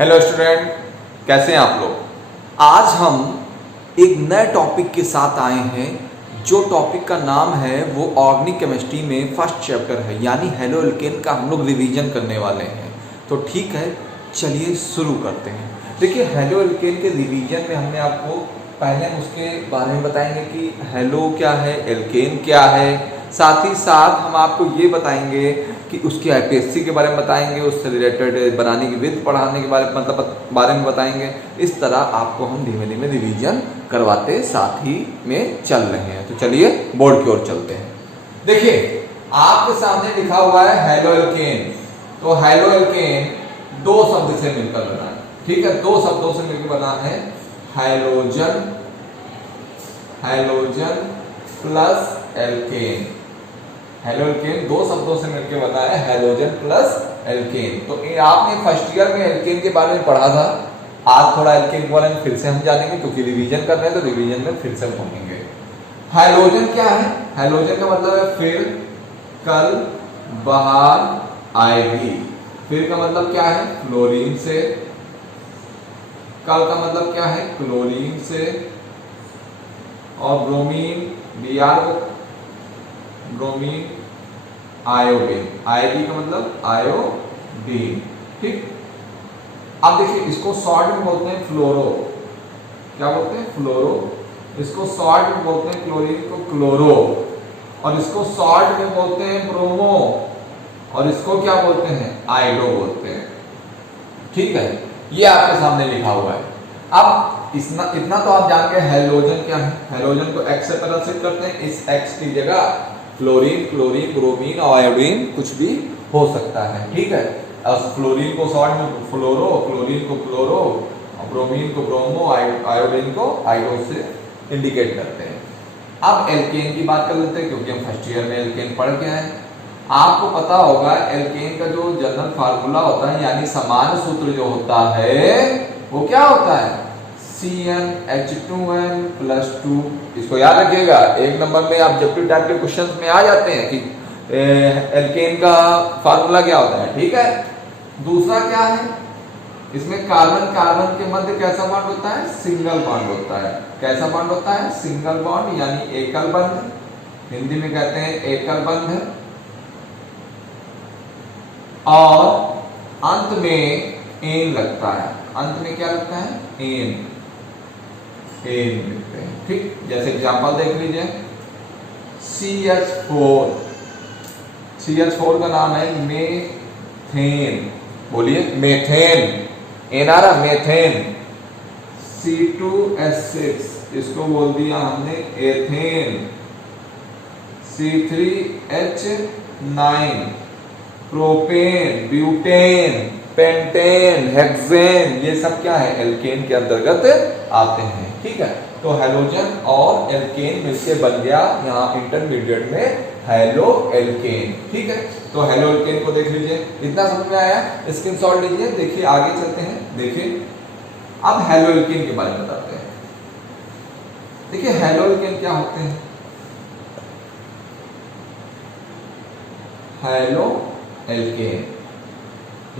Hello student, कैसे हैं आप लोग। आज हम एक नए टॉपिक के साथ आए हैं। जो टॉपिक का नाम है वो ऑर्गेनिक केमिस्ट्री में फर्स्ट चैप्टर है, यानी हेलो एल्केन का हम लोग रिवीजन करने वाले हैं। तो ठीक है, चलिए शुरू करते हैं। देखिए, हेलो एल्केन के रिवीजन में हमने आपको पहले उसके बारे में बताएंगे कि हेलो क्या है, एल्केन क्या है। साथ ही साथ हम आपको ये बताएंगे कि उसकी आईपीएससी के बारे में बताएंगे, उससे रिलेटेड बनाने की विधि पढ़ाने के बारे में बताएंगे। इस तरह आपको हम धीमे धीमे रिवीजन करवाते साथ ही में चल रहे हैं। तो चलिए बोर्ड की ओर चलते हैं। देखिए, आपके सामने लिखा हुआ है हेलो एल्केन। तो हेलो एल्केन दो शब्द से मिलकर बना है, ठीक है, दो शब्दों से मिलकर बना है। Hydrogen plus alkane. Haloalkane दो शब्दों से मिलकर बना है, हाइड्रोजन प्लस एल्केन। तो आपने फर्स्ट ईयर में एल्केन के बारे में पढ़ा था। आज थोड़ा एल्केन के बारे में फिर से हम जानेंगे, क्योंकि रिवीजन कर रहे हैं तो रिवीजन में फिर से हम पढ़ेंगे। हाइड्रोजन क्या है? हाइड्रोजन का मतलब है फिर, कल, बाहर, आएगी। फिर का मतलब क्या है? क्लोरीन से। कल का मतलब क्या है? क्लोरीन से। और ब्रोमीन, ब्रोमीन, आयोडीन। आयोडीन का मतलब आयोडीन, ठीक। अब देखिए, इसको शॉर्ट में बोलते हैं फ्लोरो। क्या बोलते हैं? फ्लोरो। इसको शॉर्ट में बोलते हैं क्लोरीन को क्लोरो। और इसको शॉर्ट में बोलते हैं ब्रोमो। और इसको क्या बोलते हैं? आयोडो बोलते हैं, ठीक है। ये आपके सामने लिखा हुआ है। अब इतना तो आप जान गए हेलोजन क्या है। हेलोजन को एक्स से प्रदर्शित करते हैं। इस एक्स की जगह फ्लोरीन, क्लोरीन, ब्रोमीन और आयोडीन कुछ भी हो सकता है, ठीक है। अब फ्लोरीन को शॉर्ट में फ्लोरो, क्लोरीन को क्लोरो, ब्रोमीन को ब्रोमो, आयोडीन को आयोडो से इंडिकेट करते हैं। अब एल्केन की बात कर लेते हैं, क्योंकि हम फर्स्ट ईयर में एल्केन पढ़ के आए। आपको पता होगा एल्केन का जो जनरल फार्मूला होता है, यानी सामान्य सूत्र जो होता है वो क्या होता है? CnH2n+2। इसको याद रखिएगा, एक नंबर में ऑब्जेक्टिव टाइप के क्वेश्चंस में आ जाते हैं कि एल्केन का फार्मूला क्या होता है, ठीक है। दूसरा क्या है? इसमें कार्बन कार्बन के मध्य कैसा बॉन्ड होता है? सिंगल बॉन्ड होता है। कैसा बॉन्ड होता है? सिंगल बॉन्ड, यानी एकल बंध। हिंदी में कहते हैं एकल बंध। और अंत में एन लगता है। अंत में क्या लगता है? एन लिखते हैं, ठीक। जैसे एग्जांपल देख लीजिए, CH4 का नाम है मेथेन। बोलिए मेथेन। एन आ रहा, मेथेन। C2H6, इसको बोल दिया हमने ethane. C3H9, propane, butane, pentane, hexane. ये सब क्या है? एल्केन के अंतर्गत आते हैं, ठीक है। तो हेलोजन और एल्केन मिलकर बन गया यहाँ इंटरमीडिएट में हेलो एल्केन, ठीक है। तो हेलो एल्केन को देख लीजिए, इतना समझ में आया? स्क्रीनशॉट लीजिए। देखिए आगे चलते हैं। देखिए, अब हेलो एल्केन के बारे में बताते हैं। देखिए, हेलो एल्केन क्या होते हैं? हेलो एल्केन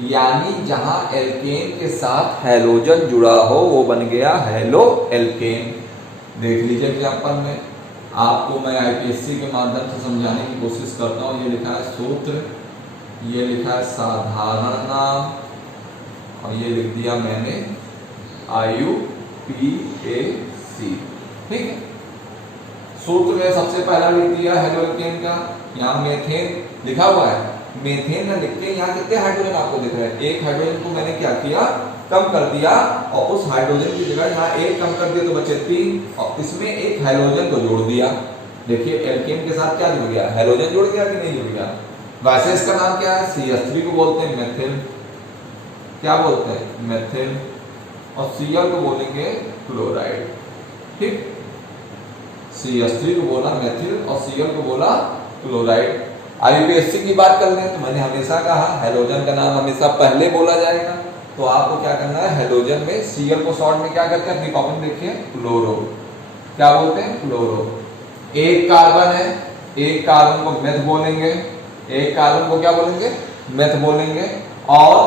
यानी जहां एल्केन के साथ हेलोजन जुड़ा हो वो बन गया हेलो एल्केन। देख लीजिए एग्जांपल में, आपको मैं आईपीएससी के माध्यम से समझाने की कोशिश करता हूँ। ये लिखा है सूत्र, ये लिखा है साधारण नाम, और ये लिख दिया मैंने IUPAC, ठीक है। सूत्र में सबसे पहला लिख दिया हेलो एल्केन का। यहाँ मेथेन लिखा हुआ है, मेथेन में लिख के यहाँ कितने हाइड्रोजन आपको दिख रहे हैं? एक हाइड्रोजन को मैंने क्या किया? कम कर दिया, और उस हाइड्रोजन की जगह यहाँ एक कम कर दिया तो बचे 3, और इसमें एक हाइड्रोजन को जोड़ दिया। देखिए एल्केन के साथ क्या जुड़ गया? हाइड्रोजन जुड़ गया कि नहीं जुड़ गया? वैसे इसका नाम क्या है? CH3 को बोलते हैं मेथिल। क्या बोलते हैं? मेथिल। और Cl को बोलेंगे क्लोराइड, ठीक। CH3 को बोला मेथिल और Cl को बोला क्लोराइड। आईपीएससी की बात कर लें तो मैंने हमेशा कहा हेलोजन का नाम हमेशा पहले बोला जाएगा। तो आपको क्या करना है? हेलोजन में Cl को शॉर्ट में क्या करते हैं? अपनी कॉपी में देखिए, क्लोरो। क्या बोलते हैं? क्लोरो। एक कार्बन है, एक कार्बन को मेथ बोलेंगे, एक कार्बन को क्या बोलेंगे? मेथ बोलेंगे। और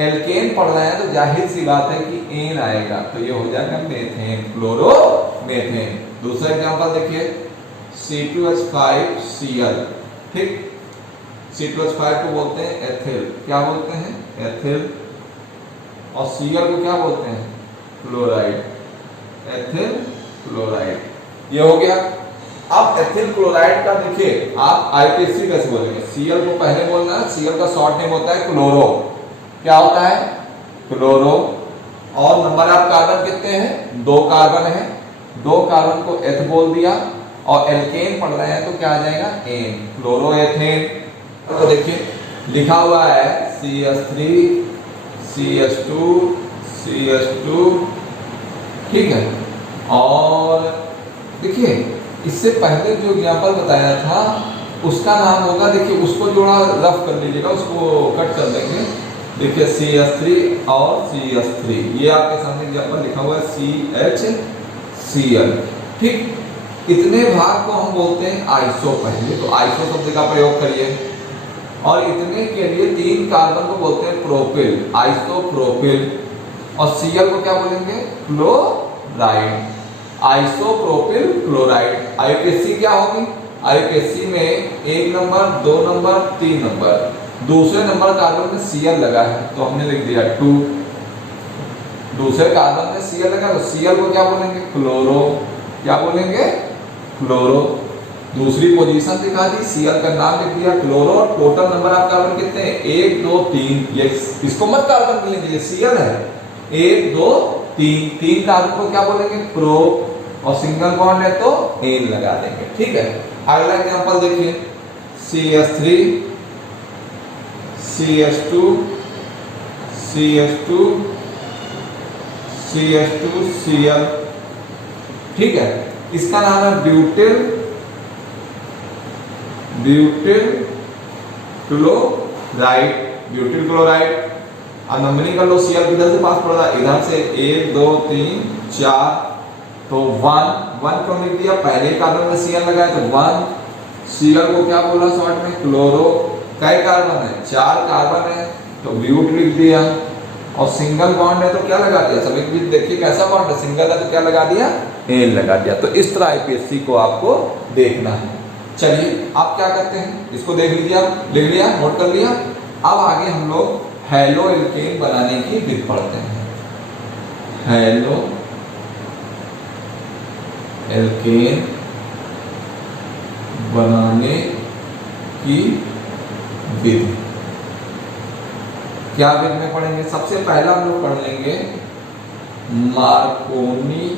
एल्केन पढ़ रहे हैं तो जाहिर सी बात है कि एन आएगा, तो ये हो जाएगा मेथेन, क्लोरो मेथेन। दूसरा एग्जांपल देखिए C2H5Cl, ठीक, C2H5 को बोलते हैं एथिल, क्या बोलते हैं, एथिल, और Cl को क्या बोलते हैं, क्लोराइड, एथिल क्लोराइड, ये हो गया। अब एथिल क्लोराइड का देखिए आप IPC कैसे बोलेंगे, Cl को पहले बोलना है, Cl का शॉर्ट नेम होता है क्लोरो, क्या होता है, क्लोरो, और नंबर ऑफ कार्बन कितने हैं, 2 कार्बन है, 2 कार्बन को एथ बोल दिया, और एल्केन पढ़ रहे हैं तो क्या आ जाएगा, एन, क्लोरोएथेन। तो देखिए लिखा हुआ है CH3 CH2 CH2, ठीक है। और देखिए इससे पहले जो एग्जाम्पल बताया था उसका नाम होगा, देखिए उसको जोड़ा रफ कर लीजिएगा, उसको कट कर देंगे। देखिए CH3 और CH3, ये आपके सामने एग्जाम्पल लिखा हुआ है CHCl, ठीक। इतने भाग को हम बोलते हैं आइसो, पहले तो आइसो शब्द का प्रयोग करिए, और इतने के लिए 3 कार्बन को बोलते हैं प्रोपिल, आइसोप्रोपिल, और Cl को क्या बोलेंगे, क्लोराइड, आइसोप्रोपिल क्लोराइड। IPC क्या होगी, IPC में 1 नंबर 2 नंबर 3 नंबर, दूसरे नंबर कार्बन में Cl लगा है तो हमने लिख दिया 2, दूसरे कार्बन में Cl लगा तो Cl को क्या बोलेंगे, क्लोरो, क्या बोलेंगे, क्लोरो। दूसरी पोजीशन दिखा दी, Cl का नाम लिख दिया क्लोरो, और टोटल नंबर ऑफ कार्बन कितने हैं, 1 2 3, ये इसको मत कार्बन लेंगे, ये Cl है, 1 2 3, 3 कार्बन को क्या बोलेंगे, प्रो, और सिंगल बॉन्ड है तो एन लगा देंगे, ठीक है। अगला एग्जांपल देखिए CH3 CH2 CH2 CH2 Cl, ठीक है। इसका नाम है ब्यूटिल क्लोराइड, ब्यूटिल क्लोराइड। अब नंबरिंग कर लो, Cl किधर से पास पड़ रहा है, इधर से 1 2 3 4, तो 1 क्यों लिख दिया, पहले कार्बन में Cl लगा है तो 1, Cl को क्या बोला शॉर्ट में, क्लोरो, कई कार्बन है, 4 कार्बन है तो ब्यूट लिख दिया, और सिंगल बॉन्ड है तो क्या लगा दिया, सभी के बीच देखिए कैसा बॉन्ड है, सिंगल है तो क्या लगा दिया, एन लगा दिया। तो इस तरह IPSC को आपको देखना है। चलिए आप क्या करते हैं, इसको देख लीजिए, आप लिख लिया, नोट कर लिया। अब आगे हम लोग हेलो एल्केन बनाने की विधि पढ़ते हैं, हेलो एल्केन बनाने की विधि, क्या विधि में पढ़ेंगे, सबसे पहला हम लोग पढ़ लेंगे मार्कोनी-कॉफ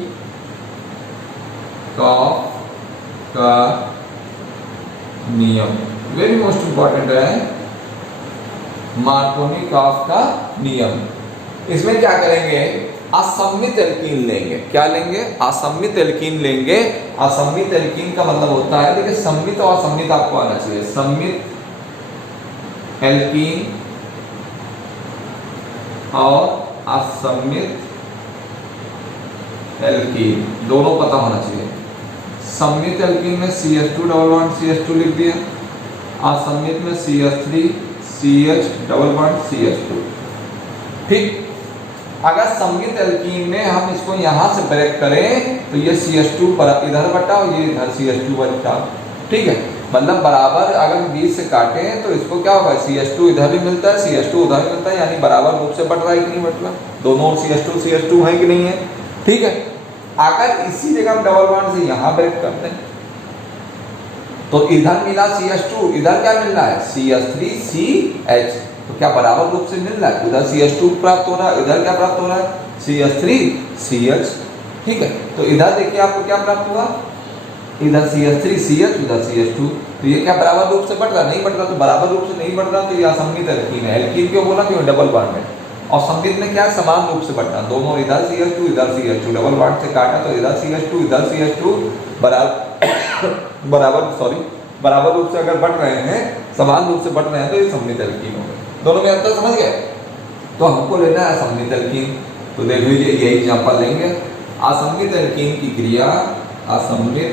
का नियम, वेरी मोस्ट इंपॉर्टेंट है, मार्कोनी-कॉफ का नियम। इसमें क्या करेंगे, असम्मित एल्कीन लेंगे, क्या लेंगे, असम्मित एल्कीन लेंगे। असम्मित एल्कीन का मतलब होता है, देखिए सम्मित और असम्मित आपको आना चाहिए, सम्मित एल्कीन और असम्मित एल्कीन दोनों पता होना चाहिए। सम्मित एल्कीन में CH2 डबल बॉन्ड CH2 लिख दिया, असम्मित में CH3 CH double bond CH2, ठीक। अगर सम्मित एल्कीन में हम इसको यहां से ब्रेक करें तो ये CH2 पर इधर बटा और ये इधर CH2 बटा, ठीक है, मतलब बराबर अगर बीच से काटें तो इसको क्या होगा, CH2 इधर भी मिलता है CH2 उधर भी मिलता है, यानी बराबर रूप से बट रहा है कि नहीं बट रहा, दोनों CH2 है कि नहीं है, ठीक है। अगर इसी जगह हम डबल बॉन्ड से यहां ब्रेक करते हैं तो इधर मिला CH2, इधर क्या मिल रहा है CH3CH, तो क्या बराबर रूप से मिल रहा है, उधर CH2 प्राप्त हो रहा है, इधर क्या प्राप्त हो रहा है CH3CH, ठीक है। तो इधर देखिए आपको क्या प्राप्त हुआ, इधर CH3CH उधर CH2, तो ये क्या बराबर रूप से बढ़ रहा, नहीं बढ़ रहा, तो बराबर रूप से नहीं बढ़ रहा तो ये असम्मित एल्कीन है। एल्कीन क्यों बोला, क्यों डबल बॉन्ड है, और सम्मित में क्या समान रूप से बढ़ना, दोनों इधर CH2 इधर CH2, डबल बॉन्ड से काटा तो इधर CH2 इधर CH2 बराबर रूप से अगर बढ़ रहे हैं, समान रूप से बढ़ रहे हैं तो ये सम्मित एल्कीन हो गए। दोनों में अंतर समझ गए, तो हमको लेना है असम्मित एल्कीन, तो देख लीजिए यही एग्जांपल लेंगे, असम्मित एल्कीन की क्रिया, असम्मित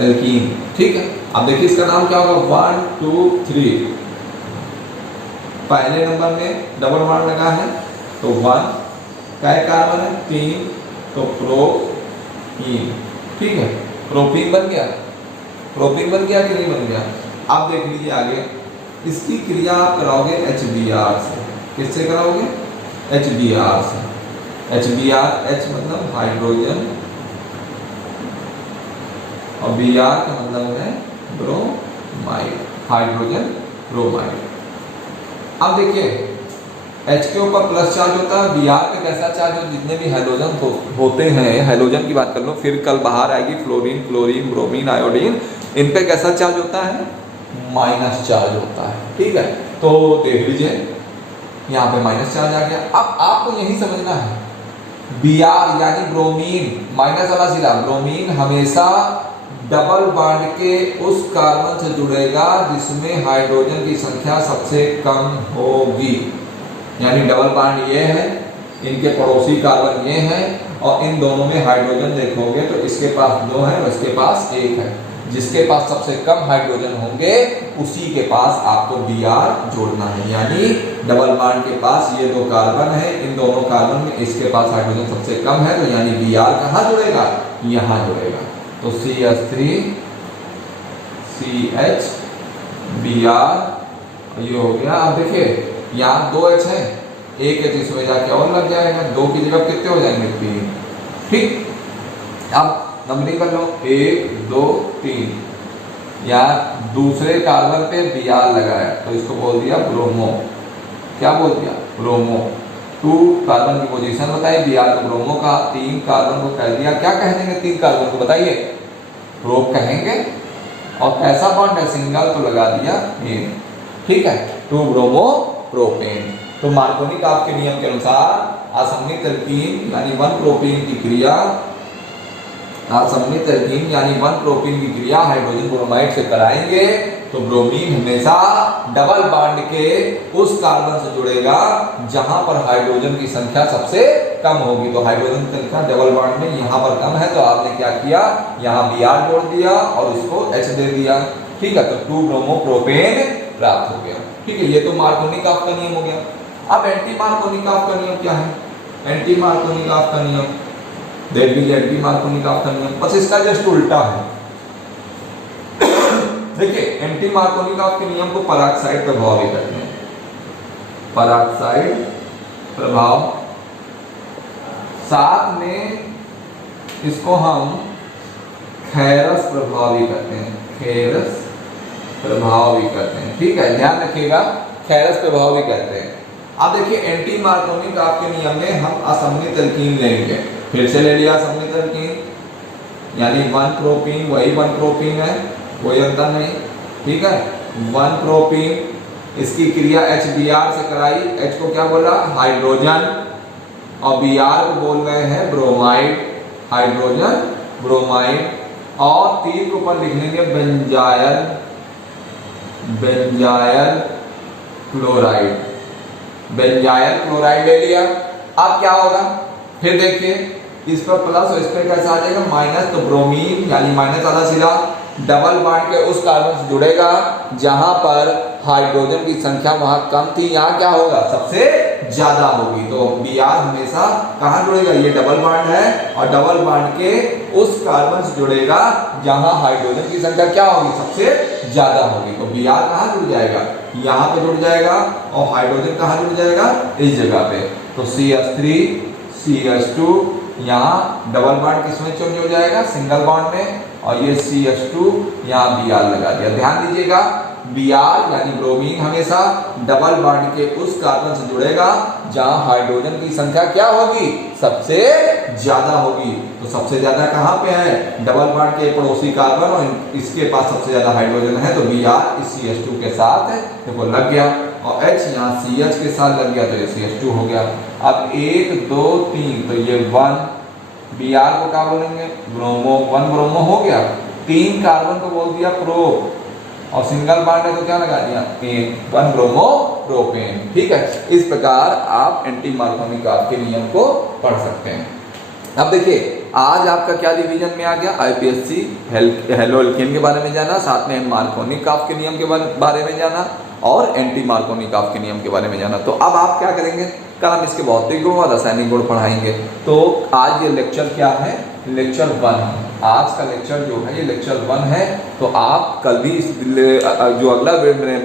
एल्कीन, ठीक है। अब देखिए इसका नाम क्या होगा, 1 2 3 पहले नंबर में डबल बॉन्ड लगा है तो 1, क्या कार्बन है 3, तो प्रोपीन, ठीक है, प्रोपीन बन गया। प्रोपीन बन गया कि नहीं बन गया? अब देख लीजिए आगे, इसकी क्रिया आप कराओगे HBr से। किससे कराओगे? HBr से। HBr, H मतलब हाइड्रोजन और Br का मतलब है ब्रोमाइड, हाइड्रोजन ब्रोमाइड। अब देखिए H के ऊपर प्लस चार्ज होता है, Br पे कैसा चार्ज हो? जितने भी हाइड्रोजन होते हैं, हाइड्रोजन की बात कर लो, फिर कल बाहर आएगी फ्लोरीन, क्लोरीन, ब्रोमीन, आयोडीन, इन पे कैसा चार्ज होता है? माइनस चार्ज होता है, ठीक है। तो देख लीजिए यहाँ पे माइनस चार्ज आ गया। अब आपको यही समझना है, Br यानी ब्रोमीन, माइनस वाला सिरा, ब्रोमीन हमेशा डबल बॉन्ड के उस कार्बन से जुड़ेगा जिसमें हाइड्रोजन की संख्या सबसे कम होगी। यानी डबल बॉन्ड ये है, इनके पड़ोसी कार्बन ये है, और इन दोनों में हाइड्रोजन देखोगे तो इसके पास 2 है और इसके पास 1 है। जिसके पास सबसे कम हाइड्रोजन होंगे उसी के पास आपको Br जोड़ना है। यानी डबल बॉन्ड के पास ये 2 कार्बन है, इन दोनों कार्बन में इसके पास हाइड्रोजन सबसे कम है, तो यानी Br कहाँ जुड़ेगा? यहाँ जुड़ेगा। तो CH3 CH Br, ये हो गया। अब देखिए यहाँ 2H है, 1H इसमें जाके और लग जाएगा, 2 की जगह कितने हो जाएंगे? 3, ठीक। अब नंबरिंग कर लो, 1 2 3, या दूसरे कार्बन पे Br लगाया तो इसको बोल दिया ब्रोमो। क्या बोल दिया? ब्रोमो। 2 कार्बन की पोजीशन बताई, Br को ब्रोमो का, 3 कार्बन को कह दिया, क्या कह देंगे 3 कार्बन को बताइए? प्रोप कहेंगे। और कैसा बॉन्ड है? सिंगल, तो लगा दिया एन, ठीक है, 2 ब्रोमो प्रोपेन। तो मार्कोनी काफ के नियम के अनुसार असममित एल्कीन यानी 1 प्रोपीन की क्रिया, असममित एल्कीन यानी 1 प्रोपीन की क्रिया हाइड्रोजन ब्रोमाइड से कराएंगे तो ब्रोमीन हमेशा डबल बॉन्ड के उस कार्बन से जुड़ेगा जहां पर हाइड्रोजन की संख्या सबसे कम होगी। तो हाइड्रोजन की संख्या डबल बॉन्ड में यहाँ पर कम है, तो आपने क्या किया? यहाँ Br जोड़ दिया और इसको H दे दिया, ठीक है, तो 2 ब्रोमो प्रोपेन प्राप्त हो गया, ठीक है। ये तो मार्कोनी काफ का नियम हो गया। अब एंटी मार्कोनी काफ का नियम क्या है? एंटी मार्कोनी काफ का नियम देख लीजिए, एंटी मार्कोनी काफ का नियम बस इसका जस्ट उल्टा है। देखिए एंटी मार्कोनी काफ के नियम को पराक्साइड प्रभाव भी कहते हैं, पराक्साइड प्रभाव, साथ में इसको हम खेरस प्रभाव भी कहते हैं, खेरस प्रभाव भी कहते हैं, ठीक है, ध्यान रखिएगा, खेरस प्रभाव भी कहते हैं। अब देखिए एंटी मार्कोनी काफ के नियम में हम असममित एल्कीन लेंगे, फिर से ले लिया असममित एल्कीन, यानी 1 प्रोपीन, वही 1 प्रोपीन है, कोई अंतर नहीं, ठीक है, 1 प्रोपीन, इसकी क्रिया HBr से कराई, H को क्या बोला? हाइड्रोजन, और Br को बोल रहे हैं ब्रोमाइड, हाइड्रोजन ब्रोमाइड, और 3 के ऊपर लिख लेंगे benzyl, benzyl chloride, benzyl chloride ले लिया। अब क्या होगा? फिर देखिए इस पर प्लस और इस पर कैसा आ जाएगा? माइनस, तो ब्रोमीन यानी माइनस वाला सिरा डबल बॉन्ड के उस कार्बन से जुड़ेगा जहां पर हाइड्रोजन की संख्या वहां कम थी, यहाँ क्या होगा? सबसे ज्यादा होगी। तो Br हमेशा कहाँ जुड़ेगा? ये डबल बॉन्ड है और डबल बॉन्ड के उस कार्बन से जुड़ेगा जहां हाइड्रोजन की संख्या क्या होगी? सबसे ज्यादा होगी। तो Br कहाँ जुड़ जाएगा? यहाँ पे जुड़ जाएगा, और हाइड्रोजन कहाँ जुड़ जाएगा? इस जगह पे। तो CH3 CH2, यहाँ डबल बॉन्ड किसमें चेंज हो जाएगा? सिंगल बॉन्ड में, और ये CH2 यहाँ Br लगा दिया। ध्यान दीजिएगा, Br यानी ब्रोमीन हमेशा डबल बॉन्ड के उस कार्बन से जुड़ेगा जहां हाइड्रोजन की संख्या क्या होगी? सबसे ज्यादा होगी। तो सबसे ज्यादा कहां पे है? डबल बॉन्ड के पड़ोसी कार्बन, और इसके पास सबसे ज्यादा हाइड्रोजन है, तो Br इस CH2 के साथ देखो लग गया, और H यहाँ CH के साथ लग गया, तो ये CH2 हो गया। अब 1 2 3, तो ये 1, Br को क्या बोलेंगे? ब्रोमो, 1 ब्रोमो हो गया, 3 कार्बन को बोल दिया प्रो, और सिंगल बॉन्ड है तो क्या लगा दिया? 1 ब्रोमो प्रोपेन, ठीक है। इस प्रकार आप एंटी मार्कोनी काफ के नियम को पढ़ सकते हैं। अब देखिए आज आपका क्या रिवीजन में आ गया? IPSC हेलो एल्केन के बारे में जाना, साथ में मार्कोनी काफ के नियम के बारे में जाना, और एंटी मार्कोनिकॉफ के नियम के बारे में जाना। तो अब आप क्या करेंगे, कल हम इसके भौतिक गुण और रासायनिक गुण पढ़ाएंगे। तो आज ये लेक्चर क्या है, लेक्चर 1। आज का लेक्चर जो है ये लेक्चर 1 है। तो आप कल भी इस जो अगला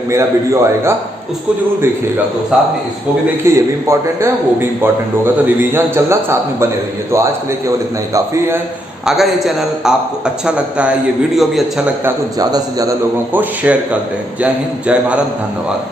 मेरा वीडियो आएगा उसको जरूर देखिएगा। तो साथ में इसको भी देखिए, ये भी इंपॉर्टेंट है, वो भी इंपॉर्टेंट होगा। तो रिवीजन चल रहा, साथ में बने रहिए। तो आज के लिए केवल इतना ही काफ़ी है। अगर ये चैनल आपको अच्छा लगता है, ये वीडियो भी अच्छा लगता है, तो ज़्यादा से ज़्यादा लोगों को शेयर कर दें। जय हिंद, जय भारत, धन्यवाद।